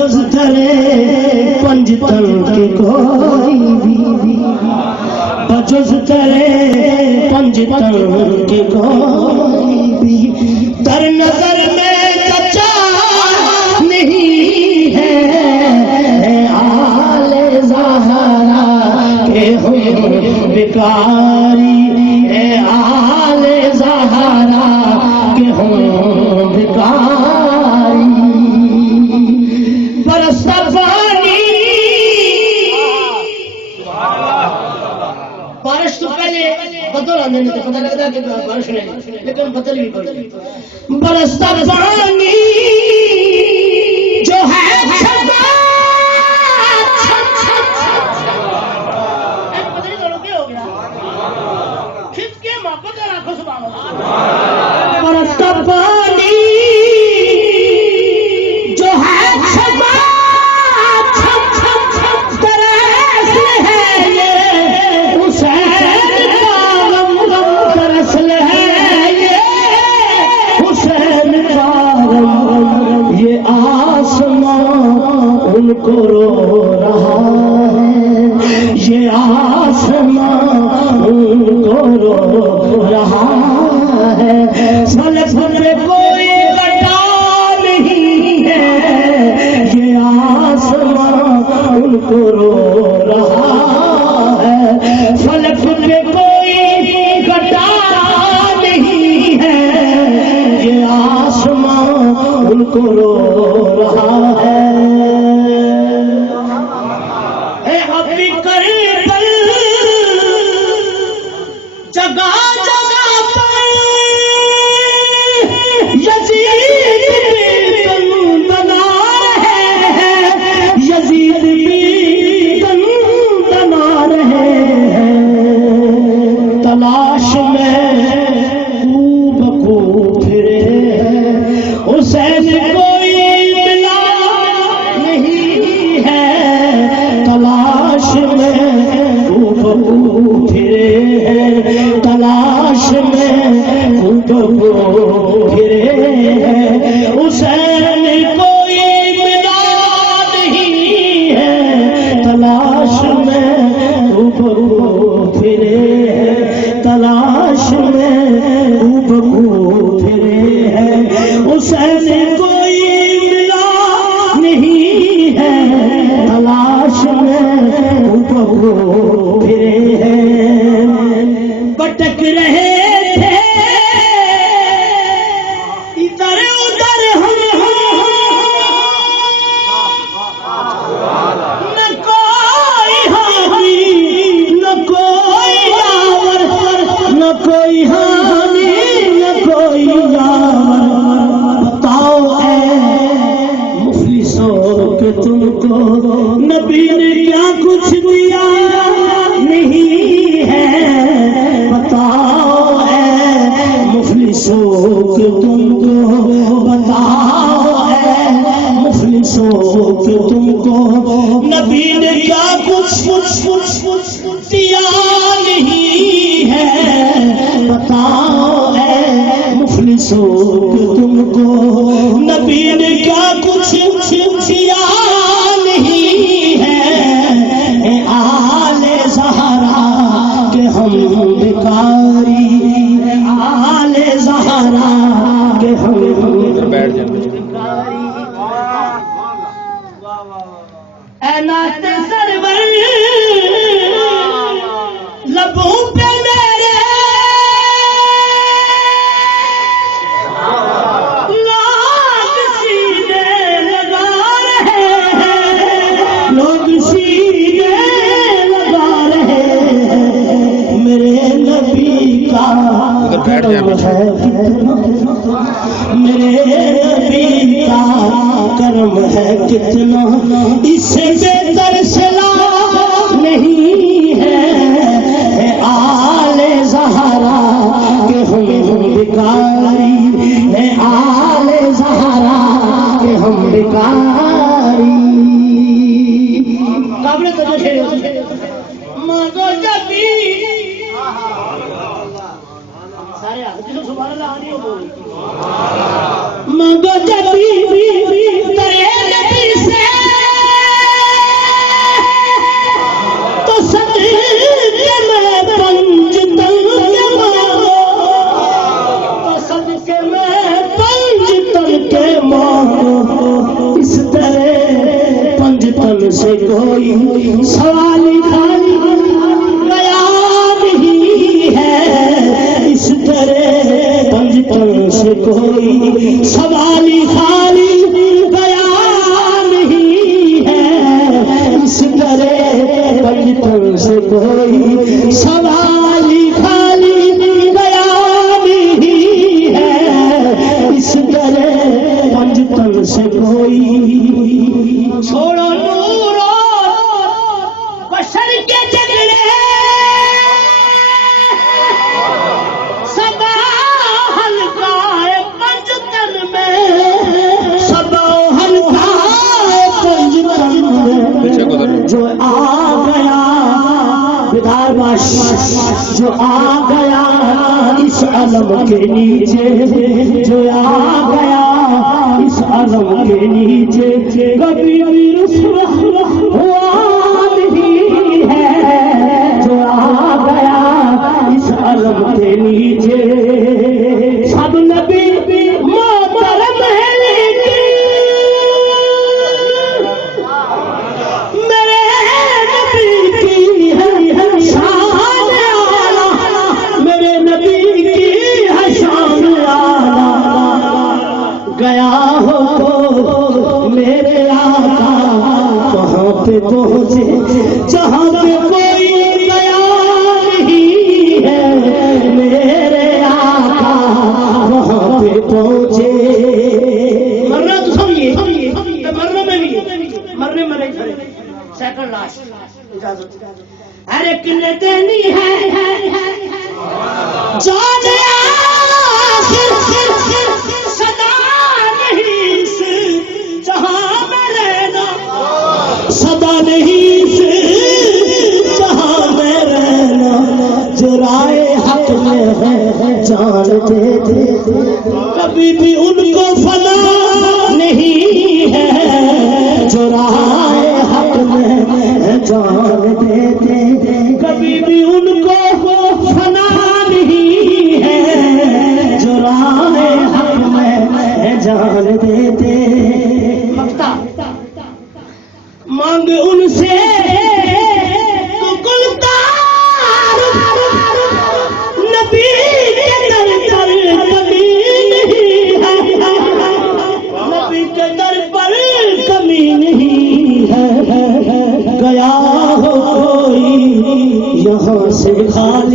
بجز ترے پنج تن کے کوئی بھی بجز ترے پنج تن کے کوئی بھی در نظر میں کچا نہیں ہے آل زہرا کے ہوں بیکاری آل زہرا کے ہوں بیکاری برستا پانی بارش تو پہلے بدل آنے میں پتہ لگتا ہے کہ بارش نہیں لیکن بدل بھی پڑی برستا پانی جو ہے برستا پانی جو ہے دراصل ہے یہ حسین کا غم دراصل ہے یہ حسین کا غم یہ آسمان ان کو رو رہا ہے یہ آسمان ان کو رو رہا ہے فلک میں کوئی گٹا نہیں ہے یہ آسمان ان کو رو رہا ہے فلک میں کوئی گٹا نہیں ہے یہ آسمان ان کو رو رہا ہے ابھی کربل جگہ جگہ پر یزید بھی تن بنا رہے ہیں یزید بھی تن بنا رہے ہیں تلاش میں کو بکو پھرے ہیں حسین کوئی ملا نہیں ہے تلاش میں کو بکو پھرے ہیں تلاش میں کو بکو پھرے ہیں حسین کوئی ملا نہیں ہے تلاش میں کو بکو پھرے ہیں تلاش میں کو بکو پھرے ہیں حسین کوئی ملا نہیں ہے تلاش میں کو بکو پھرے ہیں بٹک رہے تھے ادھر ادھر ہم نہ کوئی حامی نہ کوئی یاور نہ کوئی حامی نہ کوئی یاور بتاؤ اے مفلسوں کہ تم کو نبی نے کیا کچھ دیا نہیں ہے بتاؤ اے مفلسوں کہ تم کو بتاؤ اے مفلسوں کہ تم کو نبی نے کیا کچھ دیا نہیں ہے بتاؤ اے مفلسوں کہ تم کو نبی نے کیا کچھ دیا نہیں ہے اے آل زہرا کہ ہم بیکاری آل زہرا کہ ہم بیکاری اے نعت سرور لبوں پہ میرے لوگ سینے لگا رہے ہیں لوگ سینے لگا رہے ہیں میرے نبی کا کرم ہے کتنا میرے نبی کا کرم ہے کتنا اس سے بہتر صلا نہیں ہے اے آل زہرا کہ ہم بیکاری اے آل زہرا کہ ہم بیکاری قابل توجہ مانگو جبی سارے سبحان اللہ آنی ہو مانگو جبی تیرے نبی سے کوئی سوال خالی گیا نہیں ہے، اس طرح پنجتن سے کوئی سوال خالی گیا نہیں ہے، اس طرح پنجتن سے کوئی سوال خالی گیا نہیں ہے، اس طرح پنجتن سے کوئی چھوڑو نورو بشر کے جگڑے سبا حلقہ پنجتن میں، سبا حلقہ پنجتن میں جو آ گیا بیدار باش، جو آ گیا اس علم کے نیچے، جو آ گیا اس علم کے نیچے کبھی بھی رسوا ہوا نہیں ہے، جو آ گیا اس علم کے نیچے سب نبی محترم ہے، لیکن میرے نبی کی ہے شان اعلیٰ، میرے نبی کی ہے شان اعلیٰ، گیا ہو تو میرے آقا وہاں پہ پہنچے جہاں پہ کوئی گیا نہیں ہے، میرے آقا وہاں پہ پہنچے۔ مرنا تو سمجھیے، مرنے میں بھی مرنے مرے کھڑے سیکنڈ لاش اجازت ہر ایک نے دینی ہے جان آخر صدا نہیں سے جہاں میں رہنا، صدا نہیں سے جہاں میں رہنا، جو رائے حق میں ہے جان دے دے، کبھی بھی ان کو فنا نہیں ہے، جو رائے حق میں ہے جان دے دے، کبھی بھی ان کو فنا نہیں ہے، جو رائے حق میں جان دے دے۔ مانگ ان سے تو گلدار نبی کے در پر کمی نہیں ہے، نبی کے در پر کمی نہیں ہے، گیا ہو کوئی یہاں سے خالی